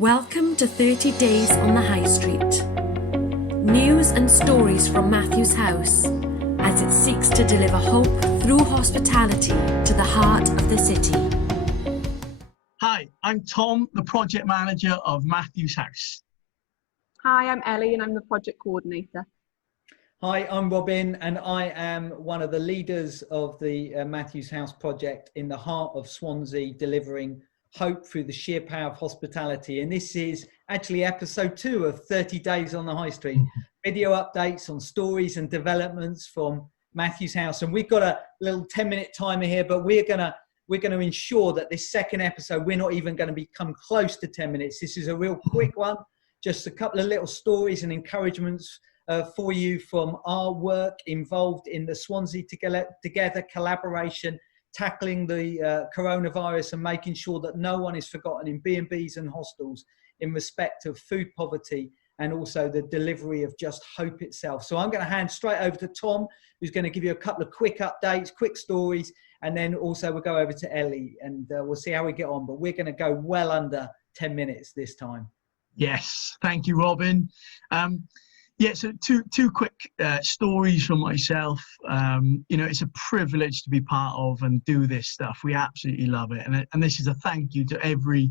Welcome to 30 Days on the High Street. News and stories from Matthew's House as it seeks to deliver hope through hospitality to the heart of the city. Hi, I'm Tom, the project manager of Matthew's House. Hi, I'm Ellie and I'm the project coordinator. Hi, I'm Robin and I am one of the leaders of the Matthew's House project in the heart of Swansea, delivering hope through the sheer power of hospitality. And this is actually episode 2 of 30 Days on the High Street. Video updates on stories and developments from Matthew's House. And we've got a little 10-minute timer here, but we're gonna ensure that this second episode, we're not even gonna become close to 10 minutes. This is a real quick one, just a couple of little stories and encouragements for you from our work involved in the Swansea Together collaboration, tackling the coronavirus and making sure that no one is forgotten in B&Bs and hostels in respect of food poverty and also the delivery of just hope itself. So I'm going to hand straight over to Tom, who's going to give you a couple of quick updates, quick stories, and then also we'll go over to Ellie and we'll see how we get on. But we're going to go well under 10 minutes this time. Yes, thank you, Robin. So two quick stories from myself. It's a privilege to be part of and do this stuff. We absolutely love it. And this is a thank you to every,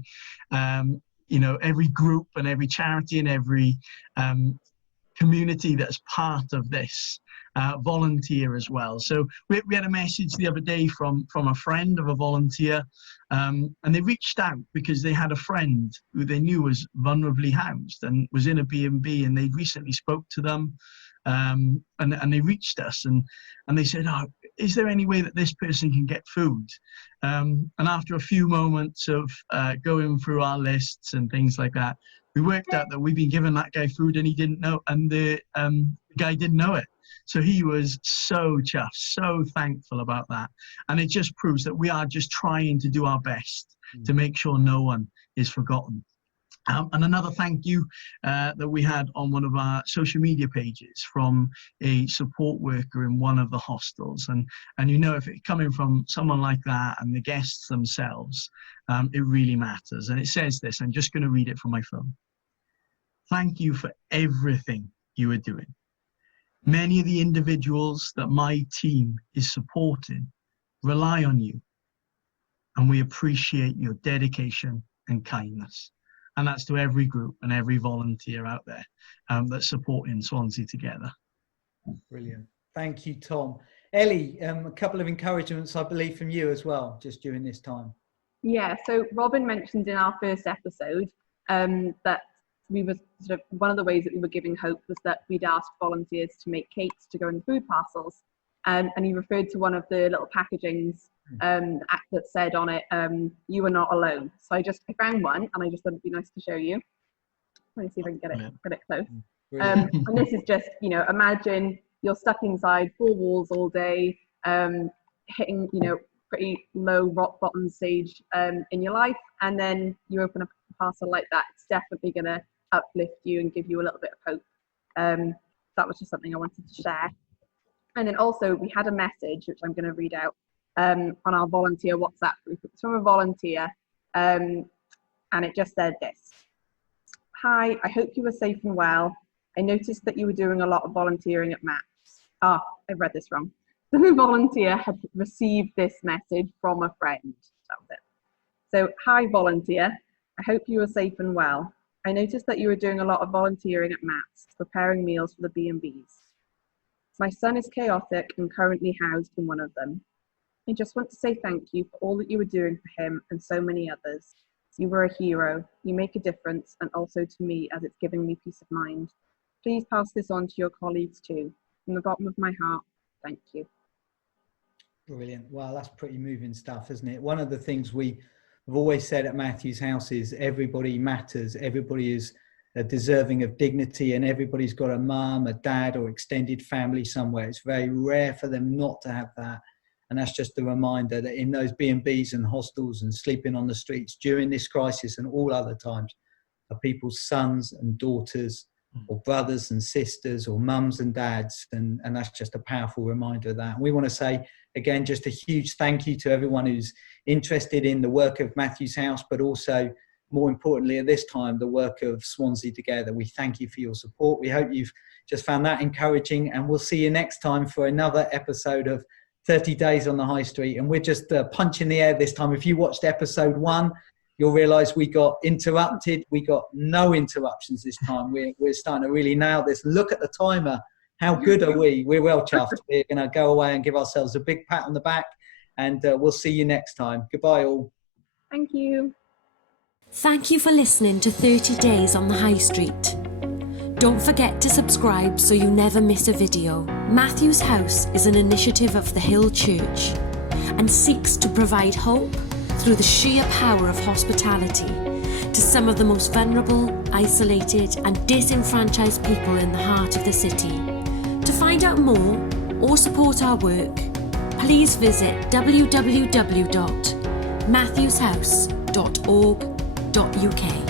every group and every charity and every community that's part of this, volunteer as well. So we had a message the other day from a friend of a volunteer, and they reached out because they had a friend who they knew was vulnerably housed and was in a B&B, and they'd recently spoke to them, and they reached us and they said, "Oh, is there any way that this person can get food?" And after a few moments of going through our lists and things like that, we worked out that we'd been giving that guy food and he didn't know, and the guy didn't know it. So he was so chuffed, so thankful about that. And it just proves that we are just trying to do our best to make sure no one is forgotten. And another thank you that we had on one of our social media pages from a support worker in one of the hostels. And if it's coming from someone like that and the guests themselves, it really matters. And it says this, I'm just going to read it from my phone. "Thank you for everything you are doing. Many of the individuals that my team is supporting rely on you, and we appreciate your dedication and kindness." And that's to every group and every volunteer out there that's supporting Swansea Together. Brilliant. Thank you, Tom. Ellie, a couple of encouragements, I believe, from you as well, just during this time. Yeah, so Robin mentioned in our first episode that we were sort of, one of the ways that we were giving hope was that we'd asked volunteers to make cakes to go in food parcels. And he referred to one of the little packagings that said on it, "You are not alone." So I found one and I just thought it'd be nice to show you. Let me see if I can get it close. And this is just, imagine you're stuck inside 4 walls all day, hitting, pretty low rock bottom stage in your life, and then you open up a parcel like that. It's definitely going to uplift you and give you a little bit of hope. That was just something I wanted to share. And then also we had a message, which I'm going to read out, on our volunteer WhatsApp group. It's from a volunteer, and it just said this: "Hi, I hope you are safe and well. I noticed that you were doing a lot of volunteering at MAPS." I read this wrong. The volunteer had received this message from a friend. That was it. So, "Hi, volunteer. I hope you are safe and well. I noticed that you were doing a lot of volunteering at MAPS, preparing meals for the B&Bs. My son is chaotic and currently housed in one of them. I just want to say thank you for all that you were doing for him and so many others. You were a hero. You make a difference, and also to me, as it's giving me peace of mind. Please pass this on to your colleagues too. From the bottom of my heart, thank you." Brilliant. Wow, that's pretty moving stuff, isn't it? One of the things we've always said at Matthew's House is everybody matters. Everybody is deserving of dignity, and everybody's got a mum, a dad, or extended family somewhere. It's very rare for them not to have that. And that's just a reminder that in those B&Bs and hostels and sleeping on the streets during this crisis and all other times are people's sons and daughters, or brothers and sisters, or mums and dads. And that's just a powerful reminder of that. And we want to say, again, just a huge thank you to everyone who's interested in the work of Matthew's House, but also more importantly at this time, the work of Swansea Together. We thank you for your support. We hope you've just found that encouraging, and we'll see you next time for another episode of 30 Days on the High Street. And we're just punching the air this time. If you watched episode 1, you'll realise we got interrupted. We got no interruptions this time. We're starting to really nail this. Look at the timer. How good are we? We're well chuffed. We're going to go away and give ourselves a big pat on the back, and we'll see you next time. Goodbye all. Thank you. Thank you for listening to 30 Days on the High Street. Don't forget to subscribe so you never miss a video. Matthew's House is an initiative of the Hill Church and seeks to provide hope through the sheer power of hospitality to some of the most vulnerable, isolated and disenfranchised people in the heart of the city. To find out more or support our work, please visit www.matthewshouse.org.uk.